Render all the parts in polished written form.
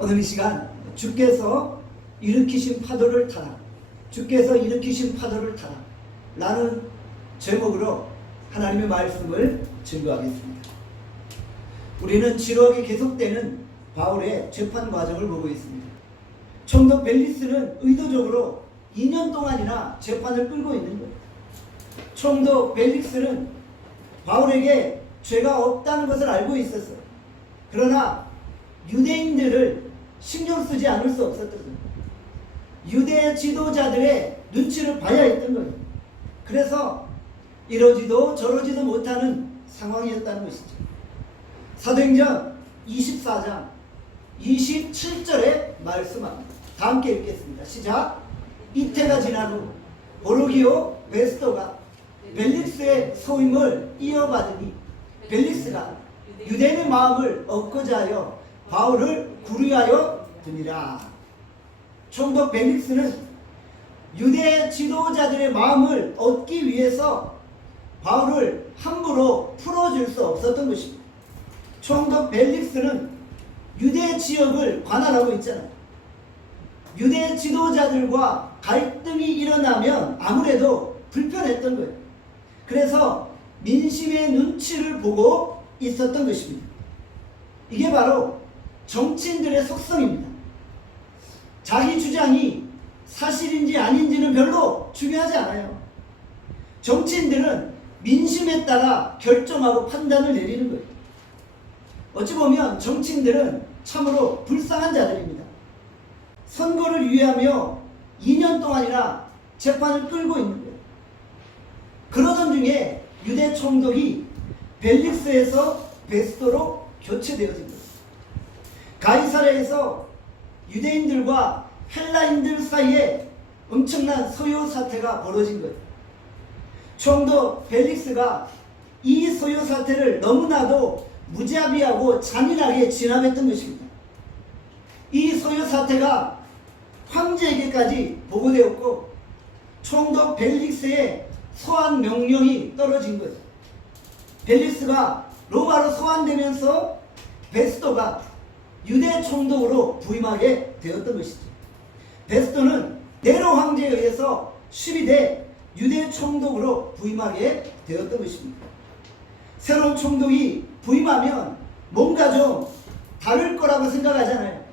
오늘 이 시간 주께서 일으키신 파도를 타라, 주께서 일으키신 파도를 타라 라는 제목으로 하나님의 말씀을 증거하겠습니다. 우리는 지루하게 계속되는 바울의 재판 과정을 보고 있습니다. 총독 벨리스는 의도적으로 2년 동안이나 재판을 끌고 있는 거예요. 총독 벨릭스는 바울에게 죄가 없다는 것을 알고 있었어요. 그러나 유대인들을 신경 쓰지 않을 수 없었던 거예요. 유대 지도자들의 눈치를 봐야 했던 거예요. 그래서 이러지도 저러지도 못하는 상황이었다는 것이죠. 사도행전 24장 27절에 말씀합니다. 다 함께 읽겠습니다. 시작. 이태가 지난 후 보르기오 베스토가 벨릭스의 소임을 이어받으니 벨릭스가 유대인의 마음을 얻고자 하여 바울을 구류하여 드니라. 총독 벨릭스는 유대 지도자들의 마음을 얻기 위해서 바울을 함부로 풀어줄 수 없었던 것입니다. 총독 벨릭스는 유대 지역을 관할하고 있잖아요. 유대 지도자들과 갈등이 일어나면 아무래도 불편했던 거예요. 그래서 민심의 눈치를 보고 있었던 것입니다. 이게 바로 정치인들의 속성입니다. 자기 주장이 사실인지 아닌지는 별로 중요하지 않아요. 정치인들은 민심에 따라 결정하고 판단을 내리는 거예요. 어찌 보면 정치인들은 참으로 불쌍한 자들입니다. 선거를 유예하며 2년 동안이나 재판을 끌고 있는 거예요. 그러던 중에 유대 총독이 벨릭스에서 베스토로 교체되어진 거예요. 가이사랴에서 유대인들과 헬라인들 사이에 엄청난 소요 사태가 벌어진 거예요. 총독 벨릭스가 이 소요 사태를 너무나도 무자비하고 잔인하게 진압했던 것입니다. 이 소요 사태가 황제에게까지 보고되었고 총독 벨릭스의 소환 명령이 떨어진 거예요. 벨릭스가 로마로 소환되면서 베스토가 유대 총독으로 부임하게 되었던 것이죠. 베스토는 네로 황제에 의해서 수비돼 유대 총독으로 부임하게 되었던 것입니다. 새로운 총독이 부임하면 뭔가 좀 다를 거라고 생각하잖아요.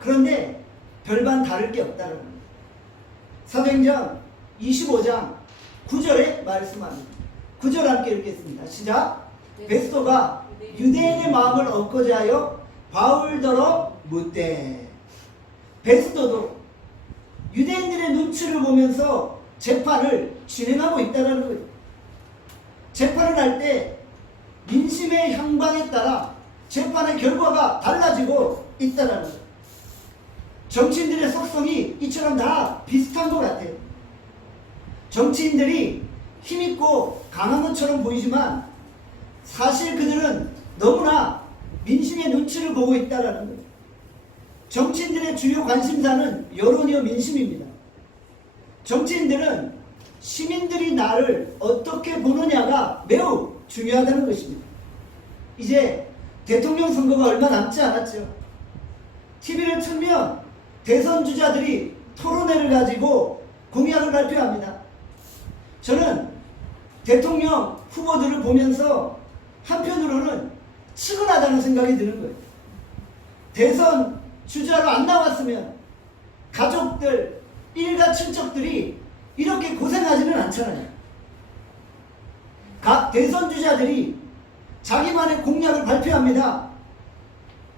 그런데 별반 다를 게 없다는 겁니다. 사도행전 25장 9절에 말씀합니다. 9절 함께 읽겠습니다. 시작. 베스토가 유대인의 마음을 얻고자 하여 바울더러 묻되. 베스토도 유대인들의 눈치를 보면서 재판을 진행하고 있다는 거예요. 재판을 할 때 민심의 향방에 따라 재판의 결과가 달라지고 있다는 거예요. 정치인들의 속성이 이처럼 다 비슷한 것 같아요. 정치인들이 힘있고 강한 것처럼 보이지만 사실 그들은 너무나 민심의 눈치를 보고 있다는 거예요. 정치인들의 주요 관심사는 여론이요 민심입니다. 정치인들은 시민들이 나를 어떻게 보느냐가 매우 중요하다는 것입니다. 이제 대통령 선거가 얼마 남지 않았죠. TV를 틀면 대선 주자들이 토론회를 가지고 공약을 발표합니다. 저는 대통령 후보들을 보면서 한편으로는 측은하다는 생각이 드는 거예요. 대선 주자로 안 나왔으면 가족들, 일가 친척들이 이렇게 고생하지는 않잖아요. 각 대선 주자들이 자기만의 공약을 발표합니다.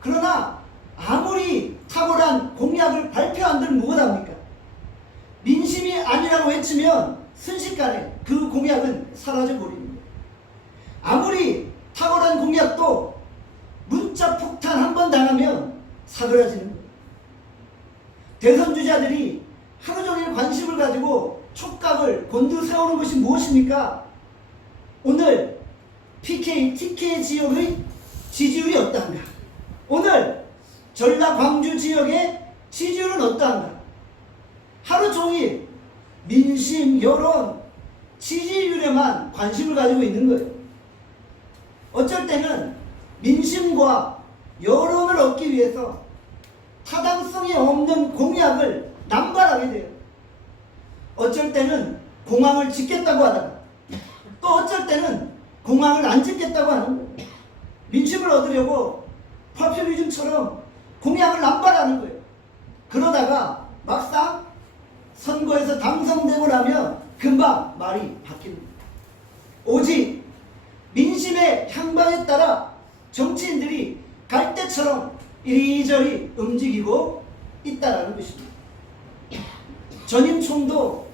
그러나 아무리 탁월한 공약을 발표한들 무엇합니까? 민심이 아니라고 외치면 순식간에 그 공약은 사라져버립니다. 아무리 탁월한 공약도 문자 폭탄 한 번 당하면 사그라지는 거예요. 대선 주자들이 하루 종일 관심을 가지고 촉각을 곤두세우는 것이 무엇입니까? 오늘 PK, TK 지역의 지지율이 어떠한가? 오늘 전라 광주 지역의 지지율은 어떠한가? 하루 종일 민심, 여론, 지지율에만 관심을 가지고 있는 거예요. 어쩔 때는 민심과 여론을 얻기 위해서 타당성이 없는 공약을 남발하게 돼요. 어쩔 때는 공항을 짓겠다고 하다가 또 어쩔 때는 공항을 안 짓겠다고 하는 거예요. 민심을 얻으려고 퍼퓰리즘처럼 공약을 남발하는 거예요. 그러다가 막상 선거에서 당선되고 나면 금방 말이 바뀌는 거예요. 오직 민심의 향방에 따라 정치인들이 갈대처럼 이리저리 움직이고 있다는 것입니다. 전임 총도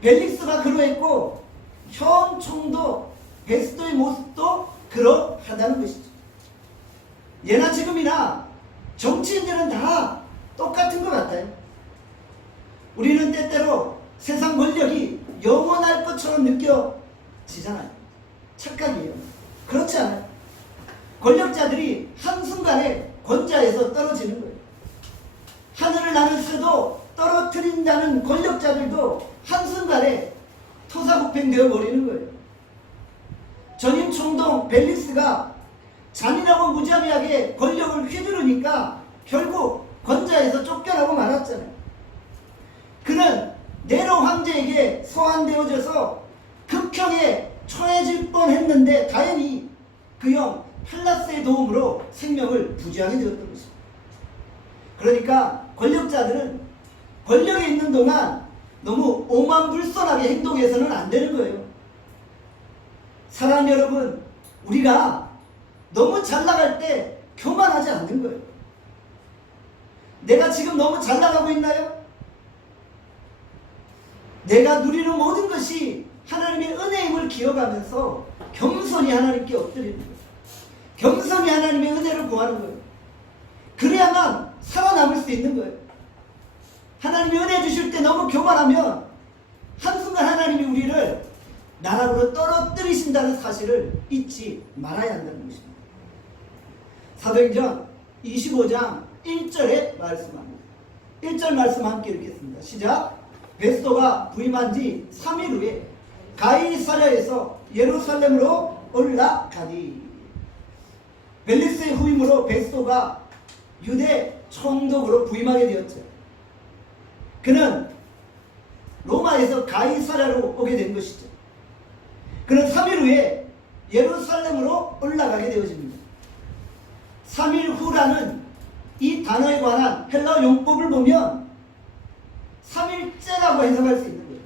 벨릭스가 그러했고 현 총도 베스토의 모습도 그러하다는 것이죠. 예나 지금이나 정치인들은 다 똑같은 것 같아요. 우리는 때때로 세상 권력이 영원할 것처럼 느껴지잖아요. 착각이에요. 그렇지 않아요. 권력자들이 한순간에 권좌에서 떨어지는 거예요. 하늘을 나를 새도 떨어뜨린다는 권력자들도 한순간에 토사구팽되어 버리는 거예요. 전임 총독 벨릭스가 잔인하고 무자비하게 권력을 휘두르니까 결국 권좌에서 쫓겨나고 말았잖아요. 그는 네로 황제에게 소환되어져서 극형에 처해질 뻔했는데 다행히 그 형 팔라스의 도움으로 생명을 부지하게 되었던 것입니다. 그러니까 권력자들은 권력에 있는 동안 너무 오만불선하게 행동해서는 안 되는 거예요. 사랑 여러분, 우리가 너무 잘 나갈 때 교만하지 않는 거예요. 내가 지금 너무 잘 나가고 있나요? 내가 누리는 모든 것이 하나님의 은혜임을 기억하면서 겸손히 하나님께 엎드리는 거예요. 겸손히 하나님의 은혜를 구하는 거예요. 그래야만 살아남을 수 있는 거예요. 하나님이 은혜 주실 때 너무 교만하면 한순간 하나님이 우리를 나락으로 떨어뜨리신다는 사실을 잊지 말아야 한다는 것입니다. 사도행전 25장 1절에 말씀합니다. 1절 말씀 함께 읽겠습니다. 시작. 베스토가 부임한 지 3일 후에 가이사랴에서 예루살렘으로 올라가니. 벨릭스의 후임으로 베스토가 유대 총독으로 부임하게 되었죠. 그는 로마에서 가이사랴로 오게 된 것이죠. 그는 3일 후에 예루살렘으로 올라가게 되어집니다. 3일 후라는 이 단어에 관한 헬라어 용법을 보면 3일째라고 해석할 수 있는 거예요.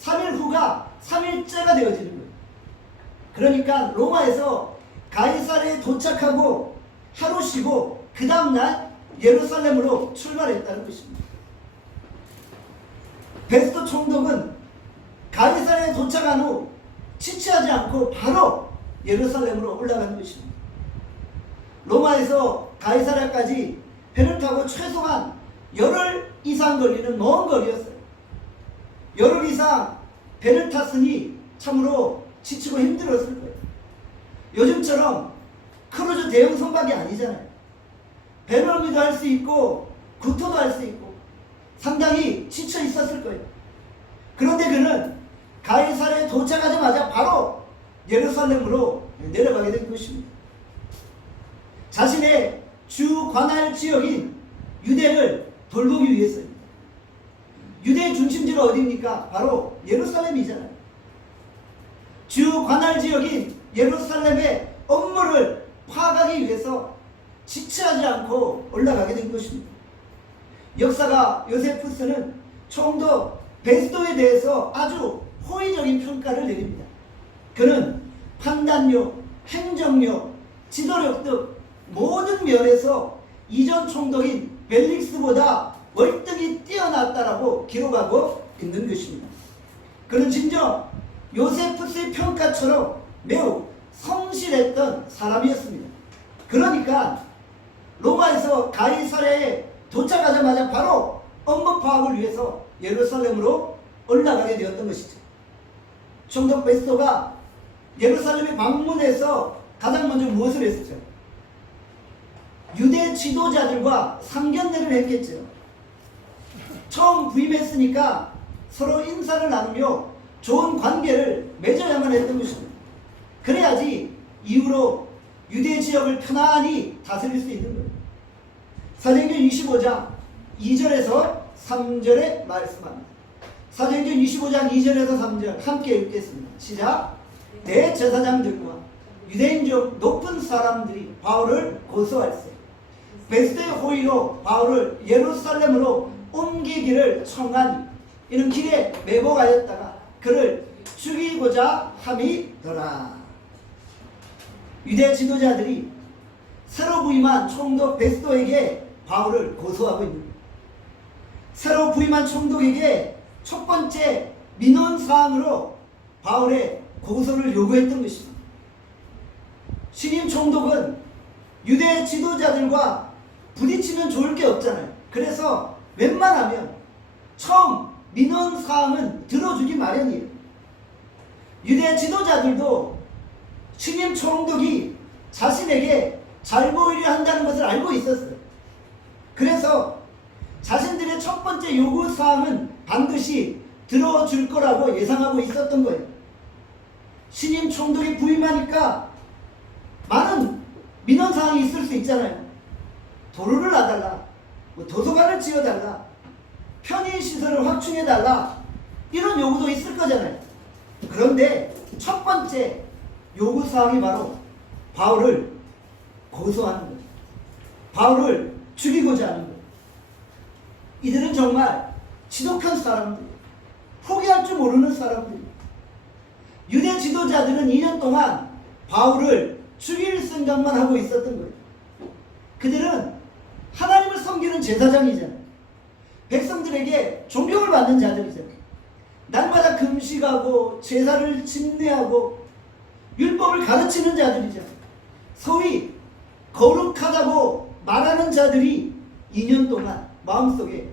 3일 후가 3일째가 되어지는 거예요. 그러니까 로마에서 가이사랴에 도착하고 하루 쉬고 그 다음날 예루살렘으로 출발했다는 것입니다. 베스토 총독은 가이사랴에 도착한 후 지체하지 않고 바로 예루살렘으로 올라가는 것입니다. 로마에서 가이사랴까지 배를 타고 최소한 열흘 이상 걸리는 먼 거리였어요. 열흘 이상 배를 탔으니 참으로 지치고 힘들었을 거예요. 요즘처럼 크루즈 대형 선박이 아니잖아요. 배멀미도 할 수 있고 구토도 할 수 있고 상당히 지쳐 있었을 거예요. 그런데 그는 가이사랴에 도착하자마자 바로 예루살렘으로 내려가게 된 것입니다. 자신의 주 관할 지역인 유대를 돌보기 위해서입니다. 유대의 중심지가 어디입니까? 바로 예루살렘이잖아요. 주 관할 지역인 예루살렘의 업무를 파악하기 위해서 지체하지 않고 올라가게 된 것입니다. 역사가 요세푸스는 총독 베스토에 대해서 아주 호의적인 평가를 내립니다. 그는 판단력, 행정력, 지도력 등 모든 면에서 이전 총독인 벨릭스보다 월등히 뛰어났다라고 기록하고 있는 것입니다. 그는 진정 요세푸스의 평가처럼 매우 성실했던 사람이었습니다. 그러니까 로마에서 가이사랴에 도착하자마자 바로 업무 파악을 위해서 예루살렘으로 올라가게 되었던 것이죠. 총독 베스토가 예루살렘에 방문해서 가장 먼저 무엇을 했었죠? 유대 지도자들과 상견례를 했겠죠. 처음 부임했으니까 서로 인사를 나누며 좋은 관계를 맺어야만 했던 것입니다. 그래야지 이후로 유대 지역을 편안히 다스릴 수 있는 거예요. 사도행전 25장 2절에서 3절에 말씀합니다. 사도행전 25장 2절에서 3절 함께 읽겠습니다. 시작. 대제사장들과 유대인 중 높은 사람들이 바울을 고소할세. 베스트의 호의로 바울을 예루살렘으로 옮기기를 청하니 이는 길에 매복하였다가 그를 죽이고자 함이더라. 유대 지도자들이 새로 부임한 총독 베스토에게 바울을 고소하고 있는 거예요. 새로 부임한 총독에게 첫 번째 민원사항으로 바울의 고소를 요구했던 것입니다. 신임 총독은 유대 지도자들과 부딪히면 좋을 게 없잖아요. 그래서 웬만하면 처음 민원사항은 들어주기 마련이에요. 유대 지도자들도 신임 총독이 자신에게 잘 보이려 한다는 것을 알고 있었어요. 그래서 자신들의 첫 번째 요구사항은 반드시 들어줄 거라고 예상하고 있었던 거예요. 신임 총독이 부임하니까 많은 민원사항이 있을 수 있잖아요. 도로를 놔달라, 도서관을 지어달라, 편의시설을 확충해달라, 이런 요구도 있을 거잖아요. 그런데 첫 번째 요구사항이 바로 바울을 고소하는 거예요. 바울을 죽이고자 하는 거예요. 이들은 정말 지독한 사람들, 포기할 줄 모르는 사람들. 유대 지도자들은 2년 동안 바울을 죽일 생각만 하고 있었던 거예요. 그들은 하나님을 섬기는 제사장이잖아요. 백성들에게 존경을 받는 자들이잖아요. 날마다 금식하고 제사를 집례하고 율법을 가르치는 자들이잖아요. 소위 거룩하다고 말하는 자들이 2년 동안 마음속에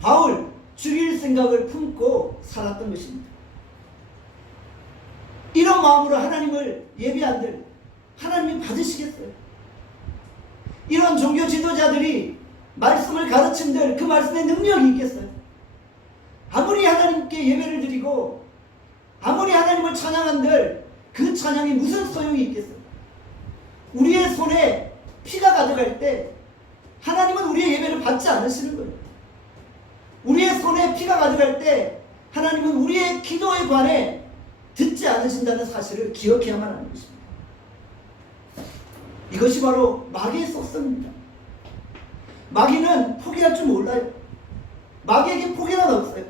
바울 죽일 생각을 품고 살았던 것입니다. 이런 마음으로 하나님을 예배한들 하나님이 받으시겠어요? 이런 종교 지도자들이 말씀을 가르친들 그 말씀에 능력이 있겠어요? 아무리 하나님께 예배를 드리고 아무리 하나님을 찬양한들 그 찬양이 무슨 소용이 있겠어요? 우리의 손에 피가 가득할 때 하나님은 우리의 예배를 받지 않으시는 거예요. 우리의 손에 피가 가득할 때 하나님은 우리의 기도에 관해 듣지 않으신다는 사실을 기억해야만 하는 것입니다. 이것이 바로 마귀의 속성입니다. 마귀는 포기할 줄 몰라요. 마귀에게 포기는 없어요.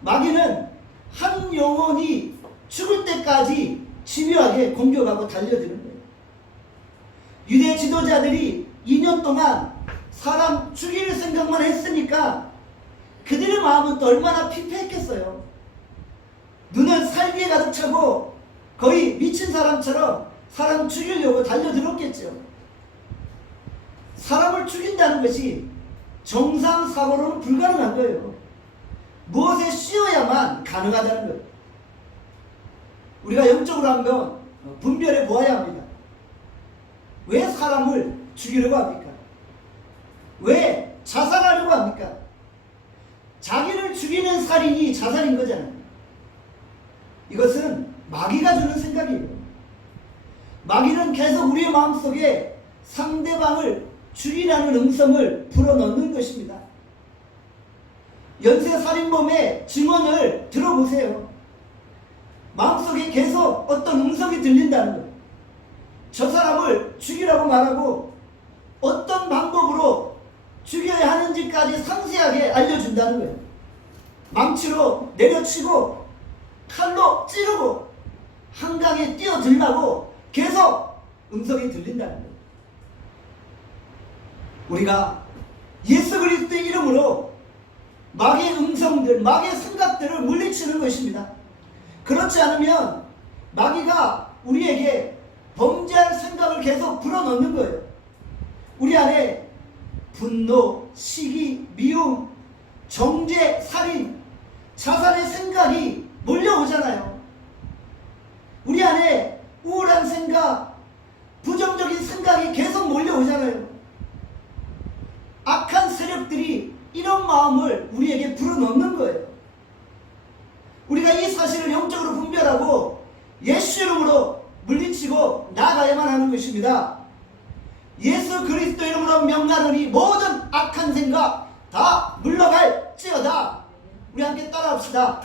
마귀는 한 영혼이 죽을 때까지 집요하게 공격하고 달려드는 거예요. 유대 지도자들이 2년 동안 사람 죽일 생각만 했으니까 그들의 마음은 또 얼마나 피폐했겠어요. 눈은 살기에 가득 차고 거의 미친 사람처럼 사람 죽이려고 달려들었겠죠. 사람을 죽인다는 것이 정상사고로는 불가능한 거예요. 무엇에 씌어야만 가능하다는 거예요. 우리가 영적으로 한번 분별해 보아야 합니다. 왜 사람을 죽이려고 합니까? 왜 자살하려고 합니까? 자기를 죽이는 살인이 자살인 거잖아요. 이것은 마귀가 주는 생각이에요. 마귀는 계속 우리의 마음속에 상대방을 죽이라는 음성을 불어넣는 것입니다. 연쇄살인범의 증언을 들어보세요. 마음속에 계속 어떤 음성이 들린다는 거예요. 저 사람을 죽이라고 말하고 어떤 방법으로 죽여야 하는지까지 상세하게 알려준다는 거예요. 망치로 내려치고 칼로 찌르고 한강에 뛰어들라고 계속 음성이 들린다는 거예요. 우리가 예수 그리스도의 이름으로 마귀의 음성들, 마귀의 생각들을 물리치는 것입니다. 그렇지 않으면 마귀가 우리에게 범죄할 생각을 계속 불어넣는 거예요. 우리 안에 분노, 시기, 미움, 정죄, 살인, 자살의 생각이 몰려오잖아요. 우리 안에 우울한 생각, 부정적인 생각이 계속 몰려오잖아요. 악한 세력들이 이런 마음을 우리에게 불어넣는 거예요. 우리가 이 사실을 영적으로 분별하고 예수 이름으로 물리치고 나아가야만 하는 것입니다. 예수 예수 그리스도 이름으로 명하노니 모든 악한 생각 다 물러갈지어다. 우리 함께 따라합시다.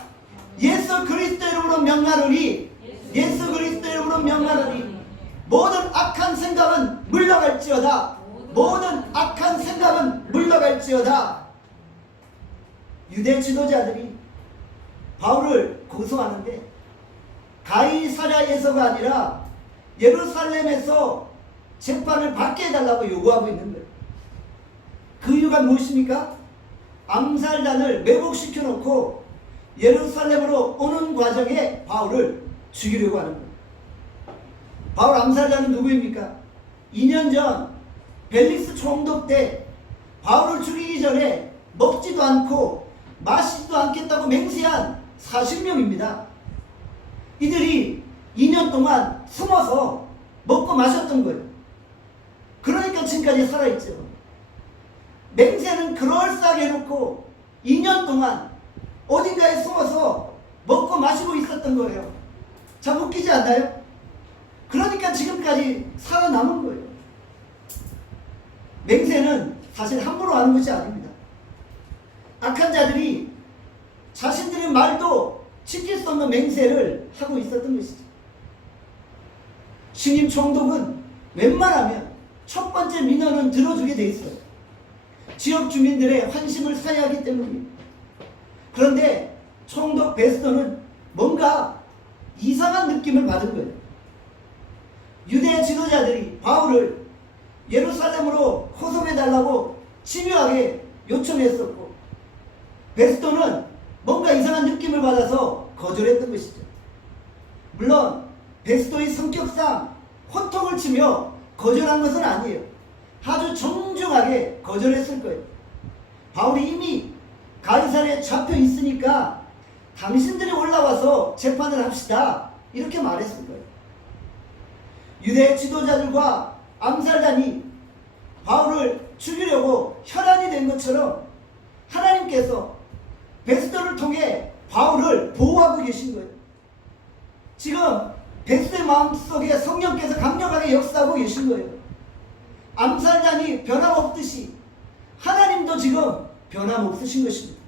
예수 그리스도 이름으로 명하노니, 예수 그리스도 이름으로 명하노니 모든 악한 생각은 물러갈지어다. 모든 악한 생각은 물러갈지어다. 유대 지도자들이 바울을 고소하는데 가이사랴에서가 아니라 예루살렘에서 재판을 받게 해달라고 요구하고 있는 거예요. 그 이유가 무엇입니까? 암살단을 매복시켜 놓고 예루살렘으로 오는 과정에 바울을 죽이려고 하는 거예요. 바울 암살자는 누구입니까? 2년 전 벨릭스 총독 때 바울을 죽이기 전에 먹지도 않고 마시지도 않겠다고 맹세한 40명입니다. 이들이 2년 동안 숨어서 먹고 마셨던 거예요. 그러니까 지금까지 살아있죠. 맹세는 그럴싸하게 해놓고 2년 동안 어딘가에 숨어서 먹고 마시고 있었던 거예요. 참 웃기지 않나요? 그러니까 지금까지 살아남은 거예요. 맹세는 사실 함부로 하는 것이 아닙니다. 악한 자들이 자신들의 말도 지킬 수 없는 맹세를 하고 있었던 것이죠. 신임 총독은 웬만하면 첫 번째 민원은 들어주게 돼 있어요. 지역 주민들의 환심을 사야 하기 때문입니다. 그런데 총독 베스토는 뭔가 이상한 느낌을 받은 거예요. 유대 지도자들이 바울을 예루살렘으로 호송해달라고 집요하게 요청했었고, 베스토는 뭔가 이상한 느낌을 받아서 거절했던 것이죠. 물론 베스토의 성격상 호통을 치며 거절한 것은 아니에요. 아주 정중하게 거절했을 거예요. 바울이 이미 가이사랴에 잡혀 있으니까 당신들이 올라와서 재판을 합시다, 이렇게 말했을 거예요. 유대 지도자들과 암살단이 바울을 죽이려고 혈안이 된 것처럼 하나님께서 베스토를 통해 바울을 보호하고 계신 거예요. 지금 베스토의 마음속에 성령께서 강력하게 역사하고 계신 거예요. 암살단이 변함없듯이 하나님도 지금 변함없으신 것입니다.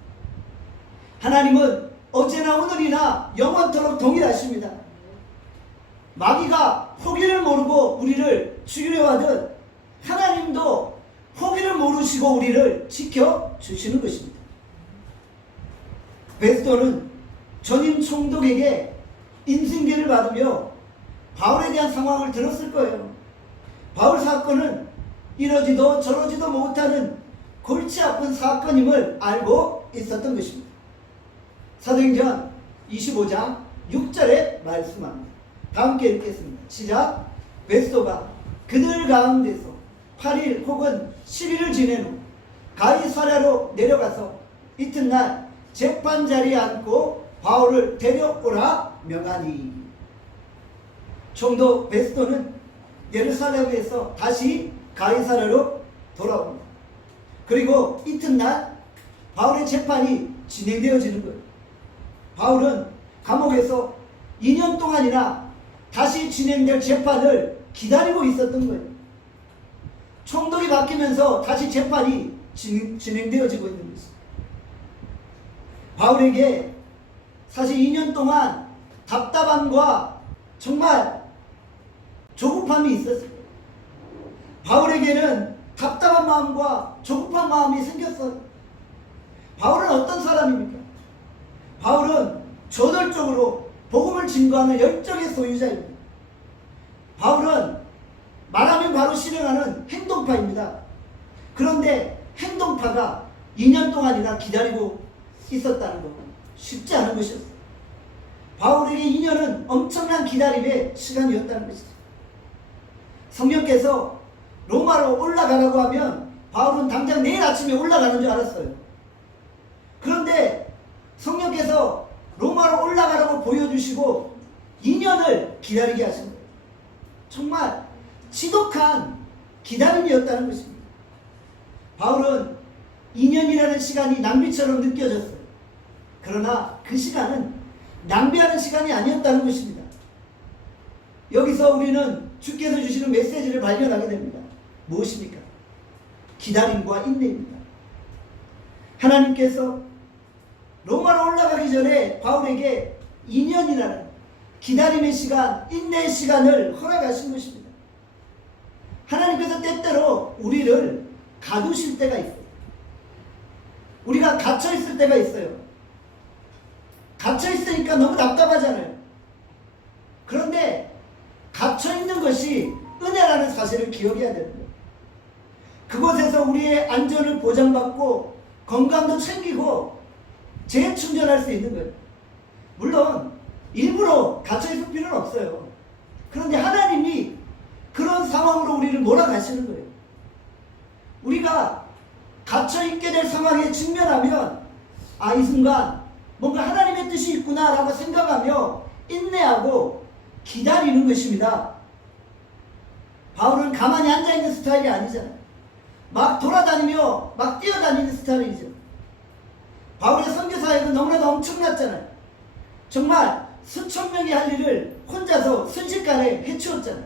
하나님은 어제나 오늘이나 영원토록 동일하십니다. 마귀가 포기를 모르고 우리를 죽이려 하듯 하나님도 포기를 모르시고 우리를 지켜주시는 것입니다. 베스토는 전임 총독에게 인신계를 받으며 바울에 대한 상황을 들었을 거예요. 바울 사건은 이러지도 저러지도 못하는 골치 아픈 사건임을 알고 있었던 것입니다. 사도행전 25장 6절에 말씀합니다. 다 함께 읽겠습니다. 시작. 베스토가 그들 가운데서 8일 혹은 10일을 지낸 후 가이사랴로 내려가서 이튿날 재판 자리에 앉고 바울을 데려오라 명하니. 총독 베스토는 예루살렘에서 다시 가이사랴로 돌아옵니다. 그리고 이튿날 바울의 재판이 진행되어지는 거예요. 바울은 감옥에서 2년 동안이나 다시 진행될 재판을 기다리고 있었던 거예요. 총독이 바뀌면서 다시 재판이 진행되어지고 있는 것입니다. 바울에게 사실 2년 동안 답답함과 정말 조급함이 있었어요. 바울에게는 답답한 마음과 조급한 마음이 생겼어요. 바울은 어떤 사람입니까? 바울은 저돌적으로 복음을 증거하는 열정의 소유자입니다. 바울은 말하면 바로 실행하는 행동파입니다. 그런데 행동파가 2년 동안이나 기다리고 있었다는 것, 쉽지 않은 것이었어요. 바울에게 2년은 엄청난 기다림의 시간이었다는 것이죠. 성령께서 로마로 올라가라고 하면 바울은 당장 내일 아침에 올라가는 줄 알았어요. 그런데 성령께서 로마로 올라가라고 보여주시고 2년을 기다리게 하신 거예요. 정말 지독한 기다림이었다는 것입니다. 바울은 2년이라는 시간이 낭비처럼 느껴졌어요. 그러나 그 시간은 낭비하는 시간이 아니었다는 것입니다. 여기서 우리는 주께서 주시는 메시지를 발견하게 됩니다. 무엇입니까? 기다림과 인내입니다. 하나님께서 로마로 올라가기 전에 바울에게 2년이라는 기다림의 시간, 인내의 시간을 허락하신 것입니다. 하나님께서 때때로 우리를 가두실 때가 있어요. 우리가 갇혀있을 때가 있어요. 갇혀있으니까 너무 답답하잖아요. 그런데 갇혀있는 것이 은혜라는 사실을 기억해야 되는 거예요. 그곳에서 우리의 안전을 보장받고 건강도 챙기고 재충전할 수 있는 거예요. 물론 일부러 갇혀있을 필요는 없어요. 그런데 하나님이 그런 상황으로 우리를 몰아가시는 거예요. 우리가 갇혀있게 될 상황에 직면하면 이 순간 뭔가 하나님의 뜻이 있구나 라고 생각하며 인내하고 기다리는 것입니다. 바울은 가만히 앉아있는 스타일이 아니잖아요. 막 돌아다니며 막 뛰어다니는 스타일이죠. 바울의 선교사역은 너무나도 엄청났잖아요. 정말 수천 명이 할 일을 혼자서 순식간에 해치웠잖아요.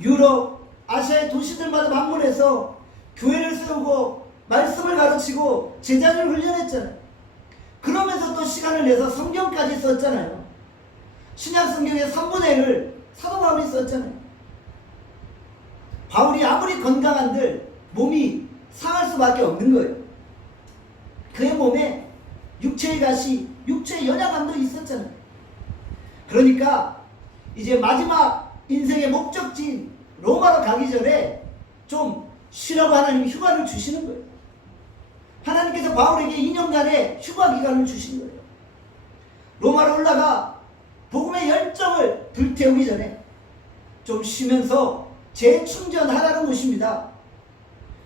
유럽, 아시아의 도시들마다 방문해서 교회를 세우고 말씀을 가르치고 제자를 훈련했잖아요. 그러면서 또 시간을 내서 성경까지 썼잖아요. 신약 성경의 3분의 1을 사도 바울이 썼잖아요. 바울이 아무리 건강한들 몸이 상할 수밖에 없는 거예요. 그의 몸에 육체의 가시, 육체의 연약함도 있었잖아요. 그러니까 이제 마지막 인생의 목적지인 로마로 가기 전에 좀 쉬라고 하나님이 휴가를 주시는 거예요. 하나님께서 바울에게 2년간의 휴가 기간을 주신 거예요. 로마로 올라가 복음의 열정을 불태우기 전에 좀 쉬면서 재충전하라는 것입니다.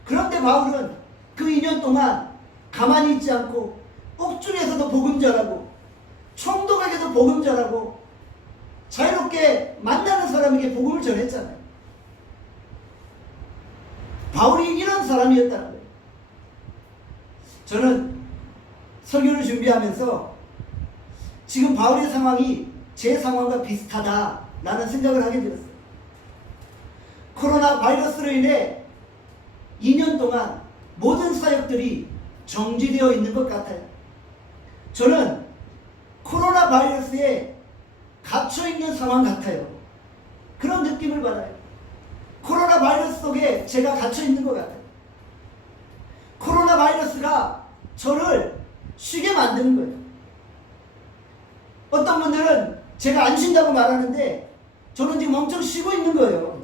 그런데 바울은 그 2년 동안 가만히 있지 않고 옥중에서도 복음 전하고 총독에게도 복음 전하고 자유롭게 만나는 사람에게 복음을 전했잖아요. 바울이 이런 사람이었다는 거예요. 저는 설교를 준비하면서 지금 바울의 상황이 제 상황과 비슷하다라는 생각을 하게 되었어요. 코로나 바이러스로 인해 2년 동안 모든 사역들이 정지되어 있는 것 같아요. 저는 코로나 바이러스에 갇혀있는 상황 같아요. 그런 느낌을 받아요. 코로나 바이러스 속에 제가 갇혀있는 것 같아요. 코로나 바이러스가 저를 쉬게 만드는 거예요. 어떤 분들은 제가 안 쉰다고 말하는데 저는 지금 엄청 쉬고 있는 거예요.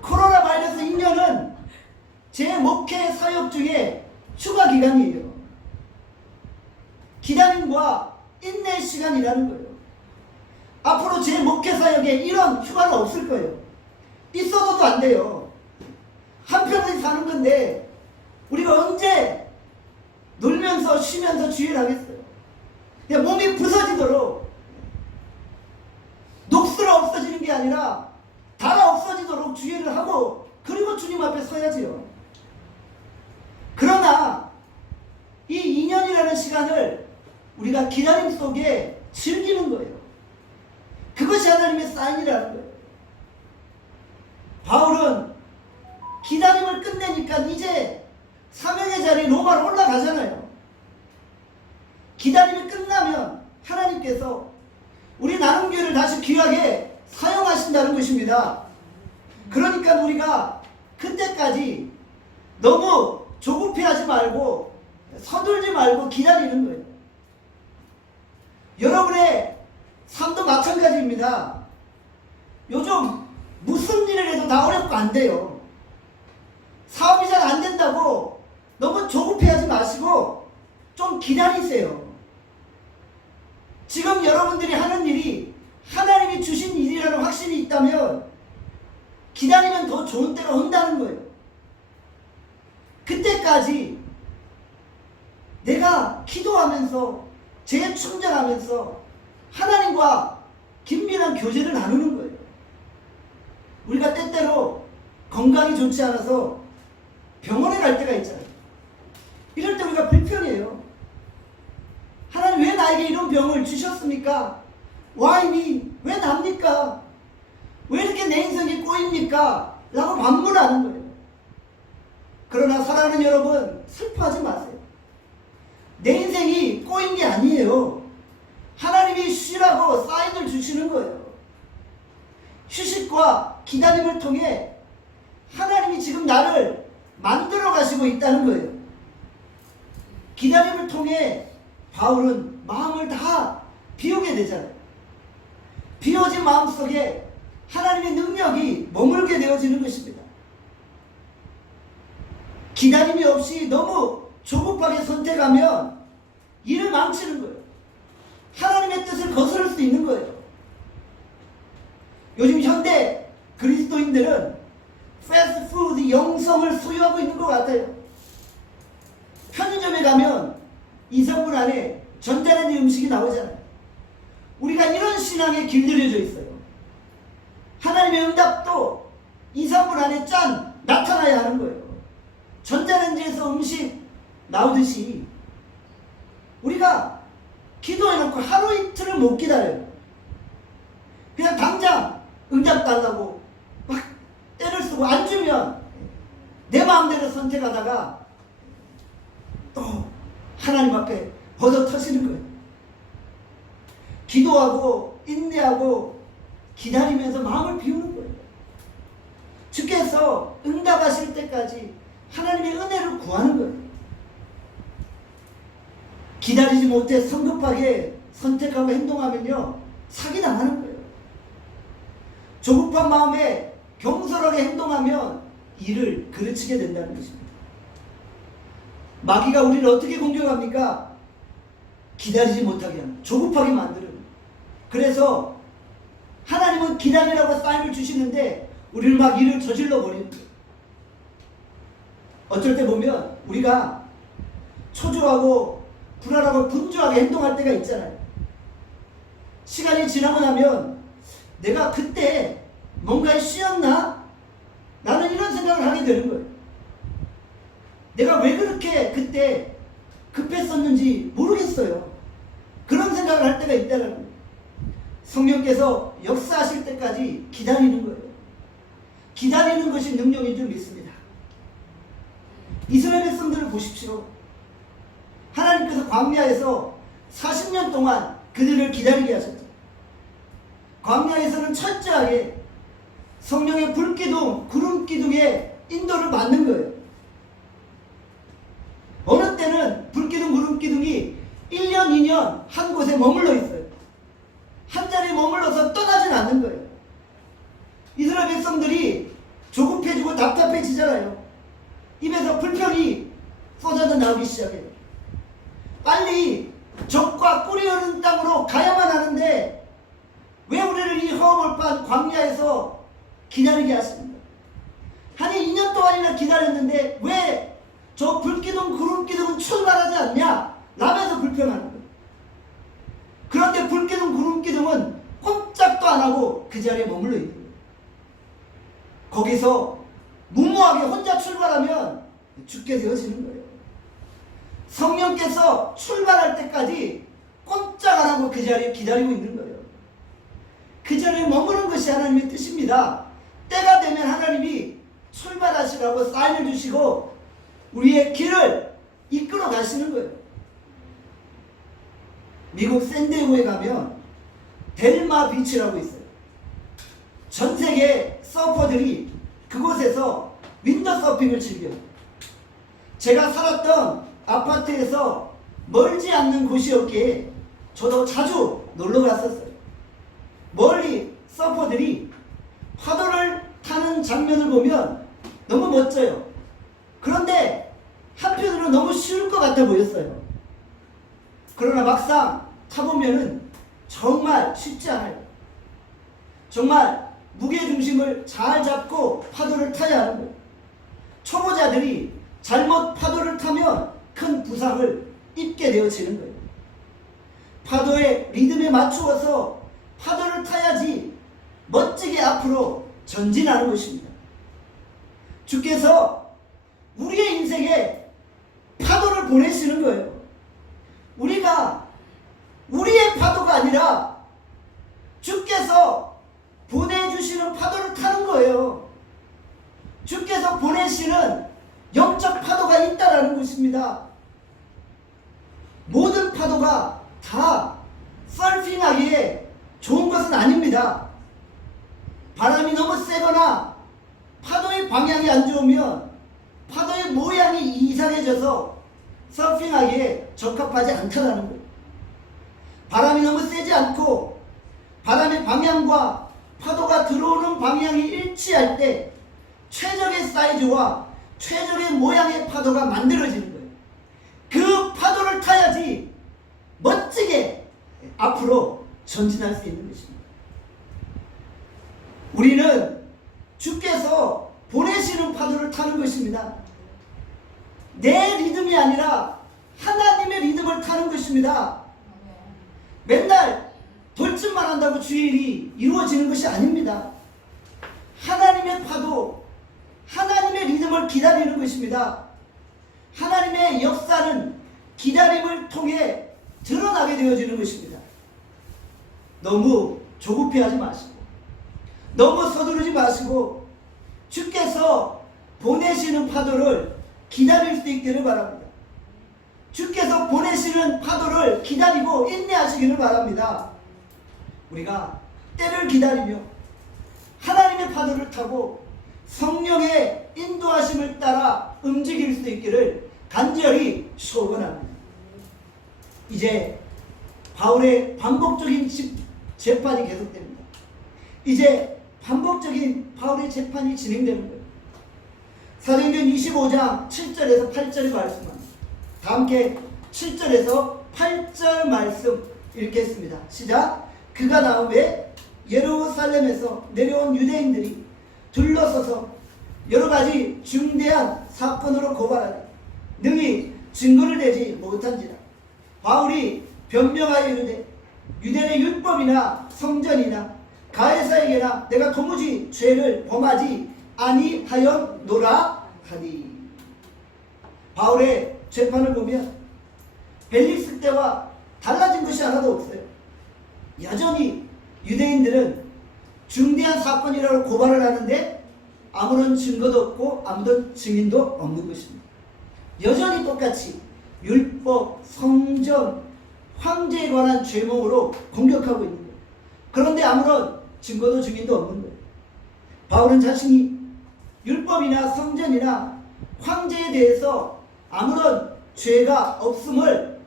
코로나 바이러스 2년은 제 목회 사역 중에 휴가 기간이에요. 기다림과 인내의 시간이라는 거예요. 앞으로 제 목회 사역에 이런 휴가는 없을 거예요. 있어도 안 돼요. 한평생 사는 건데 우리가 언제 놀면서 쉬면서 주의를 하겠어요. 그냥 몸이 부서지도록 녹슬어 없어지는 게 아니라 달아 없어지도록 주의를 하고 그리고 주님 앞에 서야지요. 그러나 이 2년이라는 시간을 우리가 기다림 속에 즐기는 거예요. 그것이 하나님의 사인이라는 거예요. 바울은 기다림을 끝내니까 이제 사명의 자리 로마로 올라가잖아요. 기다림이 끝나면 하나님께서 우리 나눔교회를 다시 귀하게 사용하신다는 것입니다. 그러니까 우리가 그때까지 너무 조급해하지 말고 서둘지 말고 기다리는 거예요. 여러분의 삶도 마찬가지입니다. 요즘 무슨 일을 해도 다 어렵고 안 돼요. 사업이 잘 안 된다고 너무 조급해하지 마시고 좀 기다리세요. 지금 여러분들이 하는 일이 하나님이 주신 일이라는 확신이 있다면 기다리면 더 좋은 때가 온다는 거예요. 그때까지 내가 기도하면서 재충전하면서 하나님과 긴밀한 교제를 나누는 거예요. 우리가 때때로 건강이 좋지 않아서 병원에 갈 때가 있잖아요. 이럴 때 우리가 불편해요. 하나님 왜 나에게 이런 병을 주셨습니까? Why me? 왜 납니까? 왜 이렇게 내 인생이 꼬입니까? 라고 반문하는 거예요. 그러나 사랑하는 여러분, 슬퍼하지 마세요. 내 인생이 꼬인 게 아니에요. 하나님이 쉬라고 사인을 주시는 거예요. 휴식과 기다림을 통해 하나님이 지금 나를 만들어 가시고 있다는 거예요. 기다림을 통해 바울은 마음을 다 비우게 되잖아요. 비워진 마음속에 하나님의 능력이 머물게 되어지는 것입니다. 기다림이 없이 너무 조급하게 선택하면 일을 망치는 거예요. 하나님의 뜻을 거스를 수 있는 거예요. 요즘 현대 그리스도인들은 패스트푸드 영성을 소유하고 있는 것 같아요. 편의점에 가면 2성분 안에 전자레인지 음식이 나오잖아요. 우리가 이런 신앙에 길들여져 있어요. 하나님의 응답도 2성분 안에 짠! 나타나야 하는 거예요. 전자레인지에서 음식 나오듯이 우리가 기도해놓고 하루 이틀을 못 기다려요. 그냥 당장 응답 달라고 막 때를 쓰고 안 주면 내 마음대로 선택하다가 또 하나님 앞에 버섯 터지는 거예요. 기도하고 인내하고 기다리면서 마음을 비우는 거예요. 주께서 응답하실 때까지 하나님의 은혜를 구하는 거예요. 기다리지 못해 성급하게 선택하고 행동하면요, 사기당하는 거예요. 조급한 마음에 경솔하게 행동하면 일을 그르치게 된다는 것입니다. 마귀가 우리를 어떻게 공격합니까? 기다리지 못하게 하는, 조급하게 만드는. 그래서 하나님은 기다리라고 사인을 주시는데 우리는 막 일을 저질러 버리는 거예요. 어쩔 때 보면 우리가 초조하고 불안하고 분주하게 행동할 때가 있잖아요. 시간이 지나고 나면 내가 그때 뭔가에 쉬었나? 나는 이런 생각을 하게 되는 거예요. 내가 왜 그렇게 그때 급했었는지 모르겠어요. 그런 생각을 할 때가 있다는 거예요. 성령께서 역사하실 때까지 기다리는 거예요. 기다리는 것이 능력인 줄 믿습니다. 이스라엘 백성들을 보십시오. 하나님께서 광야에서 40년 동안 그들을 기다리게 하셨죠. 광야에서는 철저하게 성령의 불기둥, 구름기둥의 인도를 받는 거예요. 어느 때는 불기둥, 구름기둥이 1년, 2년 한 곳에 머물러 있어요. 한 자리에 머물러서 떠나진 않는 거예요. 이스라엘 백성들이 조급해지고 답답해지잖아요. 입에서 불평이 쏟아져 나오기 시작해요. 빨리 적과 꿀이 흐르는 땅으로 가야만 하는데 왜 우리를 이 허허벌판 광야에서 기다리게 하십니까? 아니 2년 동안이나 기다렸는데 왜 저 불기둥 구름기둥은 출발하지 않냐? 라면서 불평하는 거예요. 그런데 불기둥 구름기둥은 꼼짝도 안 하고 그 자리에 머물러 있는 거예요. 거기서 무모하게 혼자 출발하면 죽게 되어지는 거예요. 성령께서 출발할 때까지 꼼짝 안 하고 그 자리에 기다리고 있는 거예요. 그 자리에 머무는 것이 하나님의 뜻입니다. 때가 되면 하나님이 출발하시라고 사인을 주시고 우리의 길을 이끌어 가시는 거예요. 미국 샌디에고에 가면 델마 비치라고 있어요. 전 세계 서퍼들이 그곳에서 윈더서핑을 즐겨요. 제가 살았던 아파트에서 멀지 않는 곳이었기에 저도 자주 놀러 갔었어요. 멀리 서퍼들이 파도를 타는 장면을 보면 너무 멋져요. 그런데 한편으로 너무 쉬울 것 같아 보였어요. 그러나 막상 타보면은 정말 쉽지 않아요. 정말 무게중심을 잘 잡고 파도를 타야 하는 거예요. 초보자들이 잘못 파도를 타면 큰 부상을 입게 되어지는 거예요. 파도의 리듬에 맞추어서 파도를 타야지 멋지게 앞으로 전진하는 것입니다. 주께서 우리의 인생에 파도를 보내시는 거예요. 우리가 우리의 파도가 아니라 주께서 보내주시는 파도를 타는 거예요. 보내시는 영적 파도가 있다라는 것입니다. 모든 파도가 다 서핑하기에 좋은 것은 아닙니다. 바람이 너무 세거나 파도의 방향이 안 좋으면 파도의 모양이 이상해져서 서핑하기에 적합하지 않다는 거예요. 바람이 너무 세지 않고 바람의 방향과 파도가 들어오는 방향이 일치할 때 최적의 사이즈와 최적의 모양의 파도가 만들어지는 거예요. 그 파도를 타야지 멋지게 앞으로 전진할 수 있는 것입니다. 우리는 주께서 보내시는 파도를 타는 것입니다. 내 리듬이 아니라 하나님의 리듬을 타는 것입니다. 맨날 돌진만 한다고 주의 일이 이루어지는 것이 아닙니다. 하나님의 파도, 하나님의 리듬을 기다리는 것입니다. 하나님의 역사는 기다림을 통해 드러나게 되어지는 것입니다. 너무 조급해하지 마시고 너무 서두르지 마시고 주께서 보내시는 파도를 기다릴 수 있기를 바랍니다. 주께서 보내시는 파도를 기다리고 인내하시기를 바랍니다. 우리가 때를 기다리며 하나님의 파도를 타고 성령의 인도하심을 따라 움직일 수 있기를 간절히 소원합니다. 이제 바울의 반복적인 재판이 계속됩니다. 이제 반복적인 바울의 재판이 진행되는 거예요. 사도행전 25장 7절에서 8절의 말씀입니다. 다 함께 7절에서 8절 말씀 읽겠습니다. 시작. 그가 나오매 예루살렘에서 내려온 유대인들이 둘러서서 여러가지 중대한 사건으로 고발하되 능히 증거를 내지 못한지라. 바울이 변명하여 이르되 유대인의 율법이나 성전이나 가해사에게나 내가 도무지 죄를 범하지 아니하였노라 하니. 바울의 재판을 보면 벨릭스 때와 달라진 것이 하나도 없어요. 여전히 유대인들은 중대한 사건이라고 고발을 하는데 아무런 증거도 없고 아무런 증인도 없는 것입니다. 여전히 똑같이 율법, 성전, 황제에 관한 죄목으로 공격하고 있는 거예요. 그런데 아무런 증거도 증인도 없는 거예요. 바울은 자신이 율법이나 성전이나 황제에 대해서 아무런 죄가 없음을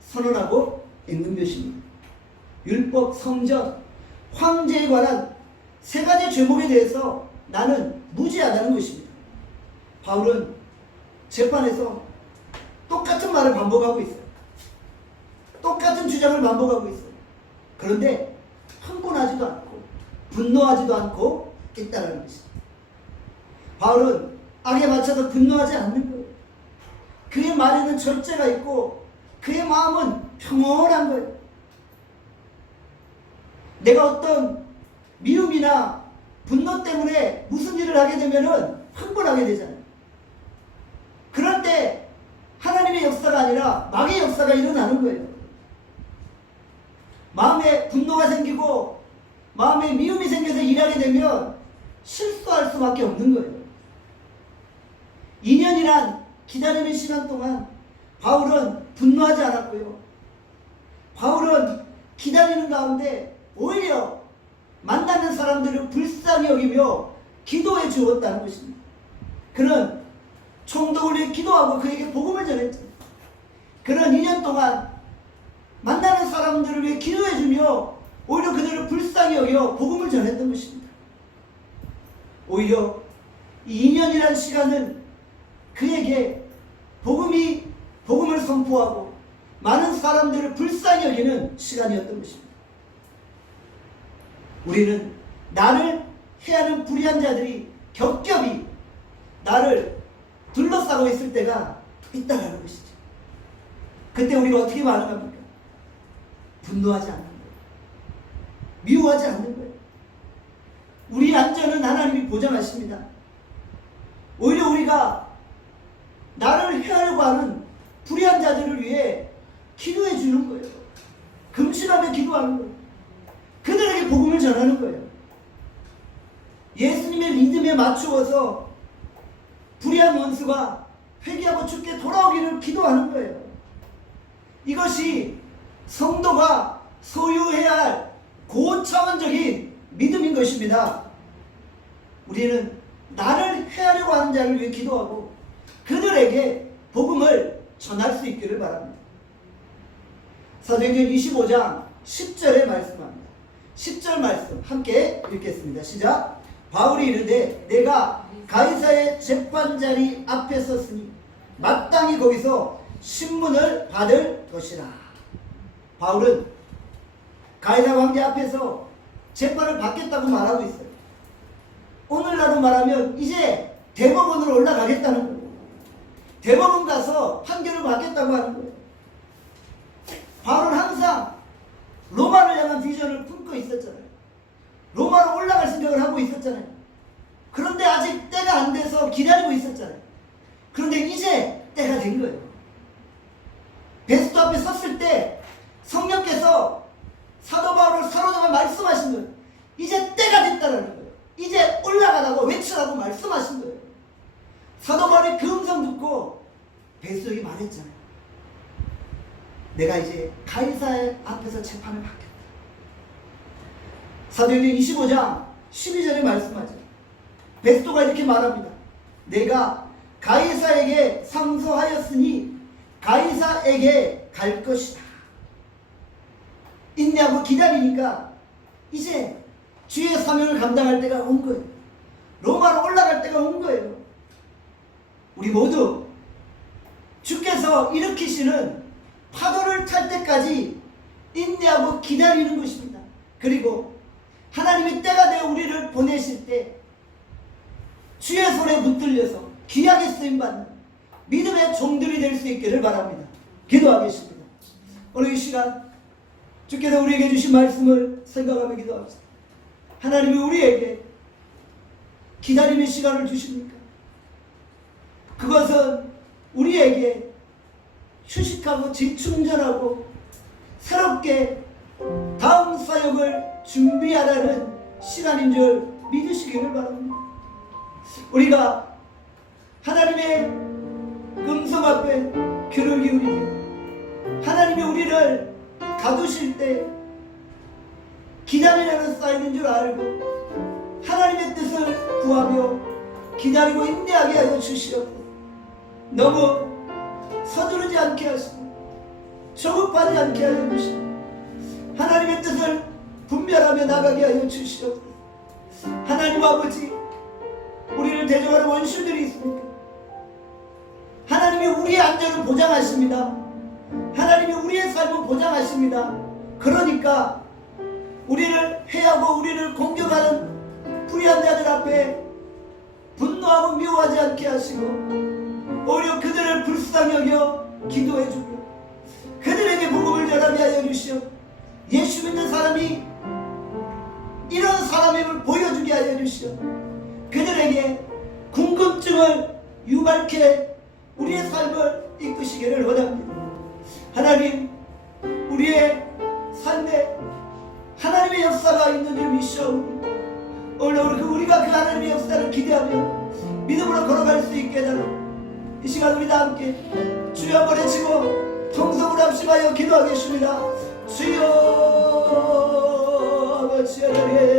선언하고 있는 것입니다. 율법, 성전, 황제에 관한 세 가지 죄목에 대해서 나는 무죄하다는 것입니다. 바울은 재판에서 똑같은 말을 반복하고 있어요. 똑같은 주장을 반복하고 있어요. 그런데 흥분하지도 않고 분노하지도 않고 있다는 것입니다. 바울은 악에 맞춰서 분노하지 않는 거예요. 그의 말에는 절제가 있고 그의 마음은 평온한 거예요. 내가 어떤 미움이나 분노 때문에 무슨 일을 하게 되면은 흥분하게 되잖아요. 그럴 때 하나님의 역사가 아니라 마귀의 역사가 일어나는 거예요. 마음에 분노가 생기고 마음에 미움이 생겨서 일하게 되면 실수할 수밖에 없는 거예요. 2년이란 기다리는 시간 동안 바울은 분노하지 않았고요. 바울은 기다리는 가운데 오히려 만나는 사람들을 불쌍히 여기며 기도해 주었다는 것입니다. 그는 총독을 위해 기도하고 그에게 복음을 전했죠. 그는 2년 동안 만나는 사람들을 위해 기도해 주며 오히려 그들을 불쌍히 여겨 복음을 전했던 것입니다. 오히려 이 2년이라는 시간은 그에게 복음을 선포하고 많은 사람들을 불쌍히 여기는 시간이었던 것입니다. 우리는 나를 해하는 불의한 자들이 겹겹이 나를 둘러싸고 있을 때가 있다는 것이죠. 그때 우리가 어떻게 반응합니까? 분노하지 않는 거예요. 미워하지 않는 거예요. 우리 안전은 하나님이 보장하십니다. 오히려 우리가 나를 해하려고 하는 불의한 자들을 위해 기도해 주는 거예요. 금식하며 기도하는 거예요. 그들에게 복음을 전하는 거예요. 예수님의 리듬에 맞추어서 불의한 원수가 회개하고 주께 돌아오기를 기도하는 거예요. 이것이 성도가 소유해야 할 고차원적인 믿음인 것입니다. 우리는 나를 해하려고 하는 자를 위해 기도하고 그들에게 복음을 전할 수 있기를 바랍니다. 사도행전 25장 10절에 말씀합니다. 10절 말씀 함께 읽겠습니다. 시작. 바울이 이르되 내가 가이사의 재판자리 앞에 섰으니 마땅히 거기서 신문을 받을 것이라. 바울은 가이사 황제 앞에서 재판을 받겠다고 말하고 있어요. 오늘날로 말하면 이제 대법원으로 올라가겠다는 거예요. 대법원 가서 판결을 받겠다고 하는 거예요. 바울은 항상 로마를 향한 비전을 품고 있었잖아요. 로마로 올라갈 생각을 하고 있었잖아요. 그런데 아직 때가 안 돼서 기다리고 있었잖아요. 그런데 이제 때가 된 거예요. 베스토 앞에 섰을 때 성령께서 사도 바울을 사로잡아 말씀하신 거예요. 이제 때가 됐다는 거예요. 이제 올라가라고 외치라고 말씀하신 거예요. 사도 바울이 그 음성 듣고 베스토에게 말했잖아요. 내가 이제 가이사의 앞에서 재판을 받겠다. 사도행전 25장 12절에 말씀하죠. 베스토가 이렇게 말합니다. 내가 가이사에게 상소하였으니 가이사에게 갈 것이다. 인내하고 기다리니까 이제 주의 사명을 감당할 때가 온 거예요. 로마로 올라갈 때가 온 거예요. 우리 모두 주께서 일으키시는 파도를 탈 때까지 인내하고 기다리는 것입니다. 그리고 하나님이 때가 되어 우리를 보내실 때 주의 손에 붙들려서 귀하게 쓰임받는 믿음의 종들이 될 수 있기를 바랍니다. 기도하겠습니다. 오늘 이 시간 주께서 우리에게 주신 말씀을 생각하며 기도합시다. 하나님이 우리에게 기다림의 시간을 주십니까? 그것은 우리에게 휴식하고 재충전하고 새롭게 다음 사역을 준비하라는 시간인 줄 믿으시기를 바랍니다. 우리가 하나님의 음성 앞에 귀를 기울이고 하나님이 우리를 가두실 때 기다리라는 사인인 줄 알고 하나님의 뜻을 구하며 기다리고 인내하게 하여 주시옵소서. 너무 서두르지 않게 하시고 조급하지 않게 하여 주시고 하나님의 뜻을 분별하며 나가게 하여 주시옵소서. 하나님 아버지, 우리를 대적하는 원수들이 있습니까? 하나님이 우리의 안전을 보장하십니다. 하나님이 우리의 삶을 보장하십니다. 그러니까 우리를 해하고 우리를 공격하는 불의한 자들 앞에 분노하고 미워하지 않게 하시고 오히려 그들을 불쌍히 여겨 기도해 주고 그들에게 복음을 전하게 하여 주시오. 예수 믿는 사람이 이런 사람임을 보여주게 하여 주시오. 그들에게 궁금증을 유발케 우리의 삶을 이끄시기를 원합니다. 하나님, 우리의 삶에 하나님의 역사가 있는 줄 믿사오니 오늘 우리가 그 하나님의 역사를 기대하며 믿음으로 걸어갈 수 있게 해달라고 이 시간 우리 다 함께 주여 한번 외치고 통성으로 합심하여 기도하겠습니다. 주여 아버지 하나님